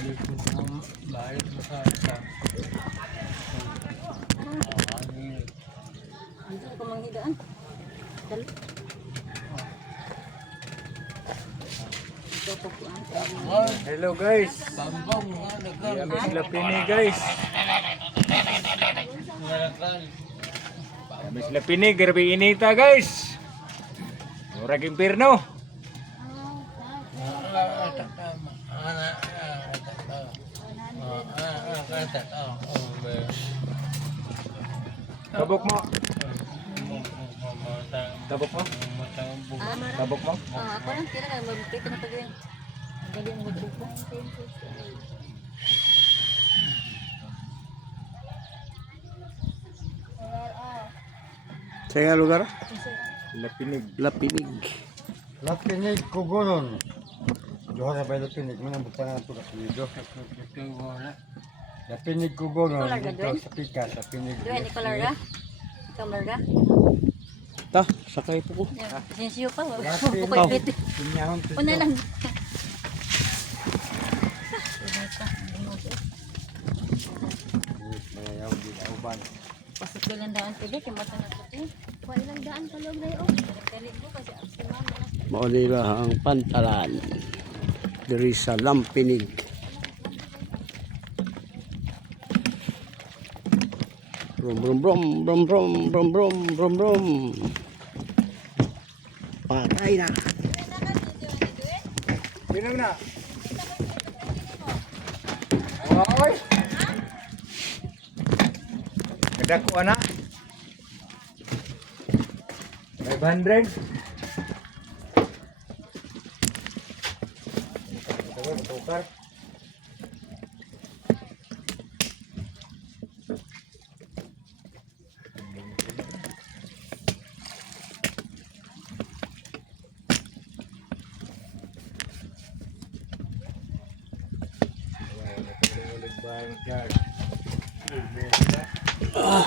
Balik mo sa isa. Dito ko manghidaan. Dali. Ito po po ang Hello guys. Bambang nga nagkal. Yamis Lapini guys. Yamis Lapini, grabe inita guys. Murag impirno. Tabok mo. Tabok mo. Tabok mo. ako lang tira ka magpita na pag yun. Dali mo magbuko. Sa nga lugar? Lapinig. Lapinig. Lapinig kugunon. Doha sa bay lapinig man ang butang ato ka video. Lapinig kugunon Color ka, dito Dwayne? sa pikas sa pinig. Doon ni color ka. Color ka. Ta, sakay po ko. Sinsiyo pa. Lapinig. Bukoy plit. Pinyahon to. Una lang. Mayayaw di ka uban. Pasok ko lang daan tili. Kimata na ko eh. Wala lang daan kalog na yun. Dali mo kasi si mama. Mao nila ang pantalan. Diri sa Lampinig. Brum brum brum brum brum brum brum brum brum. Patay na. Pinang na. Oy. Kadako ana. 500. Tukar. Wow,